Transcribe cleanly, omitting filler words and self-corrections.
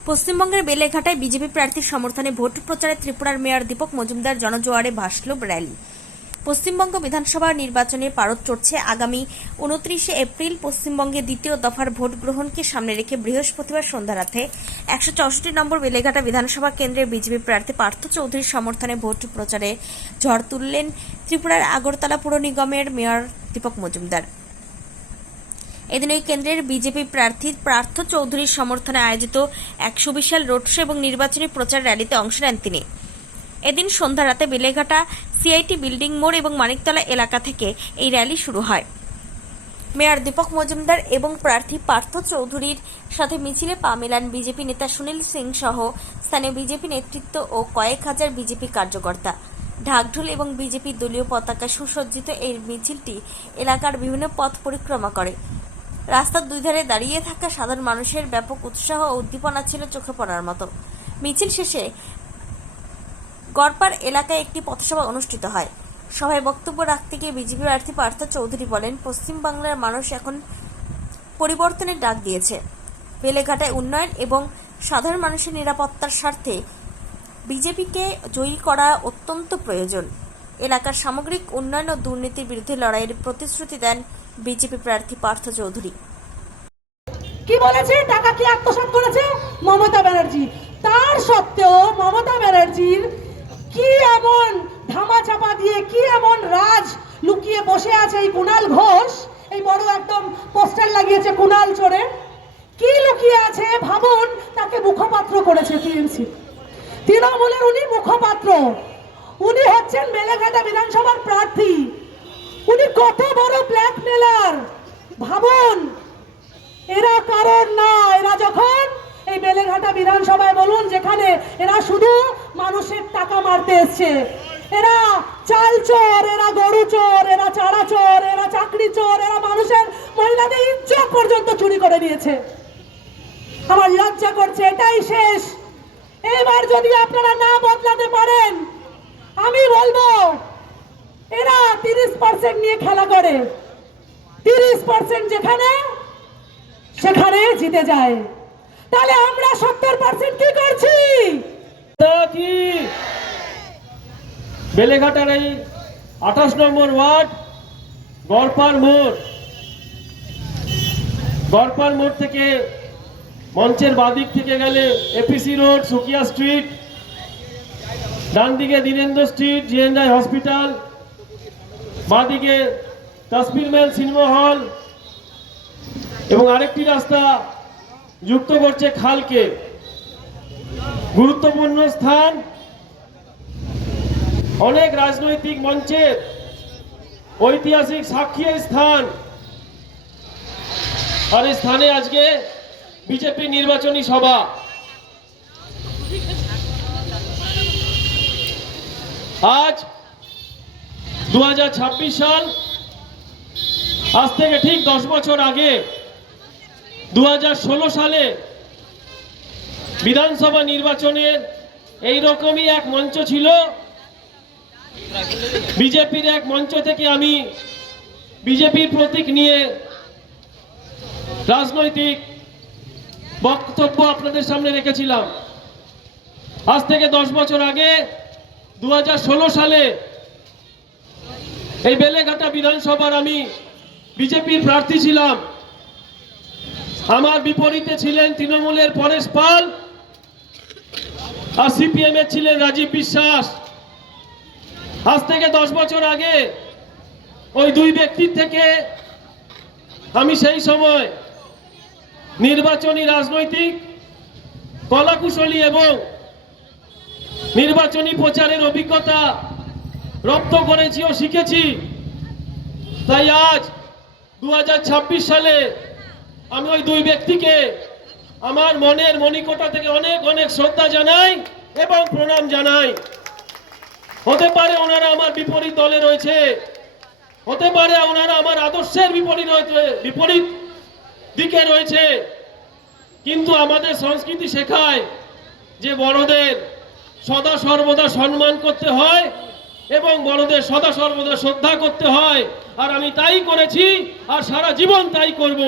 পশ্চিমবঙ্গের বেলেঘাটায় বিজেপি প্রার্থীর সমর্থনে ভোট প্রচারে ত্রিপুরার মেয়র দীপক মজুমদার জনজোয়ারে ভাসল র্যালি। পশ্চিমবঙ্গ বিধানসভা নির্বাচনে পারদ চড়ছে। আগামী 29 এপ্রিল পশ্চিমবঙ্গে দ্বিতীয় দফার ভোট গ্রহণকে সামনে রেখে বৃহস্পতিবার সন্ধ্যারাতে 164 নম্বর বেলেঘাটা বিধানসভা কেন্দ্রের বিজেপি প্রার্থী পার্থ চৌধুরীর সমর্থনে ভোট প্রচারে ঝড় তুললেন ত্রিপুরার আগরতলা পুর নিগমের মেয়র দীপক মজুমদার। এদিন ওই কেন্দ্রের বিজেপি প্রার্থী পার্থ চৌধুরীর সমর্থনে আয়োজিত এক সুবিশাল রোড শো এবং নির্বাচনী প্রচার র্যালিতে অংশ নেন তিনি। এদিন সন্ধ্যা রাতে বেলেঘাটা সিআইটি বিল্ডিং মোড় এবং মানিকতলা এলাকা থেকে এই র্যালি শুরু হয়। মেয়র দীপক মজুমদার এবং প্রার্থী পার্থ চৌধুরীর সাথে মিছিলে পা মেলান বিজেপি নেতা সুনীল সিং সহ স্থানীয় বিজেপি নেতৃত্ব ও কয়েক হাজার বিজেপি কার্যকর্তা। ঢাকঢোল এবং বিজেপি দলীয় পতাকা সুসজ্জিত এই মিছিলটি এলাকার বিভিন্ন পথ পরিক্রমা করে। রাস্তার দুই ধারে দাঁড়িয়ে থাকা সাধারণ মানুষের ব্যাপক উৎসাহ ও উদ্দীপনা ছিল চোখে পড়ার মতো। মিছিল শেষে গড়পাড় এলাকায় একটি পথসভা অনুষ্ঠিত হয়। সভায় বক্তব্য রাখতে গিয়ে বিজেপি প্রার্থী পার্থ চৌধুরী বলেন, পশ্চিমবাংলার মানুষ এখন পরিবর্তনের ডাক দিয়েছে। বেলেঘাটায় উন্নয়ন এবং সাধারণ মানুষের নিরাপত্তার স্বার্থে বিজেপিকে জয়ী করা অত্যন্ত প্রয়োজন। এলাকার সামগ্রিক উন্নয়ন ও দুর্নীতির বিরুদ্ধে লড়াইয়ের প্রতিশ্রুতি দেন বিজেপি প্রার্থী পার্থ চৌধুরী। কি বলেছে? টাকা কি আত্মসাৎ করেছে মমতা ব্যানার্জি। তার সত্ত্বেও মমতা ব্যানার্জির কি এমন ধামাচাপা দিয়ে কি এমন রাজ লুকিয়ে বসে আছে এই কুণাল ঘোষ, এই বড় একদম পোস্টার লাগিয়েছে কুণাল চোরে। কি লুকিয়ে আছে ভাবুন। তাকে মুখপাত্র করেছে টিএমসি, তৃণমূলের উনি মুখপাত্র। উনি হচ্ছেন বেলেঘাটা বিধানসভার প্রার্থী। উনি কত বড় ব্ল্যাকমেলার ভাবুন। এরা কারণ না, এরা যখন এই বেলেঘাটা বিধানসভায় বলুন যেখানে এরা শুধু মানুষের টাকা মারতে এসছে, এরা চাল চোর, এরা গরু চোর, এরা চারা চোর, এরা চাকরি চোর, এরা মানুষের মহিলাদের ইজ্জত পর্যন্ত চুরি করে নিয়েছে। আমার লজ্জা করছে। এটাই শেষ। এবার যদি আপনারা না বদলাতে পারেন, আমি বলবো এরা 30% নিয়ে খেলা করে। 30% যেখানে সেখানে জিতে যায়। তাহলে আমরা 70% কি করছি? কি বেলেঘাটার এই 28 নম্বর ওয়ার্ড গড়পাড় মোড় থেকে মঞ্চের বাদিক থেকে গেলে এপিসি রোড, সুকিয়া স্ট্রিট, ডান দিকে দীনেন্দ্র স্ট্রিট, জিএনআই হসপিটাল, বাদিকে কাশ্মীর মেল সিনেমা হল এবং আরেকটি রাস্তা যুক্ত করছে খালকে। গুরুত্বপূর্ণ স্থান, অনেক রাজনৈতিক মঞ্চের ঐতিহাসিক সাক্ষী স্থান। আর এই স্থানে আজকে বিজেপি নির্বাচনী সভা। আজ 2026 সাল, আজ থেকে ঠিক 10 বছর আগে 2016 সালে বিধানসভা নির্বাচনের এইরকমই এক মঞ্চ ছিল। বিজেপির এক মঞ্চ থেকে আমি বিজেপির প্রতীক নিয়ে রাজনৈতিক বক্তব্য আপনাদের সামনে রেখেছিলাম। আজ থেকে 10 বছর আগে 2016 সালে এই বেলেঘাটা বিধানসভার আমি বিজেপির প্রার্থী ছিলাম। আমার বিপরীতে ছিলেন তৃণমূলের পরেশ পাল আর সিপিএম এর ছিলেন রাজীব বিশ্বাস। আজ থেকে 10 বছর আগে ওই দুই ব্যক্তির থেকে আমি সেই সময় নির্বাচনী রাজনৈতিক কলাকুশলী এবং নির্বাচনী প্রচারের অভিজ্ঞতা রপ্ত করেছি ও শিখেছি। তাই আজ 2026 সালে আমি ওই দুই ব্যক্তিকে আমার মনের মণিকোটা থেকে অনেক অনেক শ্রদ্ধা জানাই এবং প্রণাম জানাই। হতে পারে ওনারা আমার বিপরীত দলে রয়েছে, হতে পারে ওনারা আমার আদর্শের বিপরীত দিকে রয়েছে, কিন্তু আমাদের সংস্কৃতি শেখায় যে বড়দের সদা সর্বদা সম্মান করতে হয় এবং বড়দের সদা সর্বদা শ্রদ্ধা করতে হয়। আর আমি তাই করেছি আর সারা জীবন তাই করব।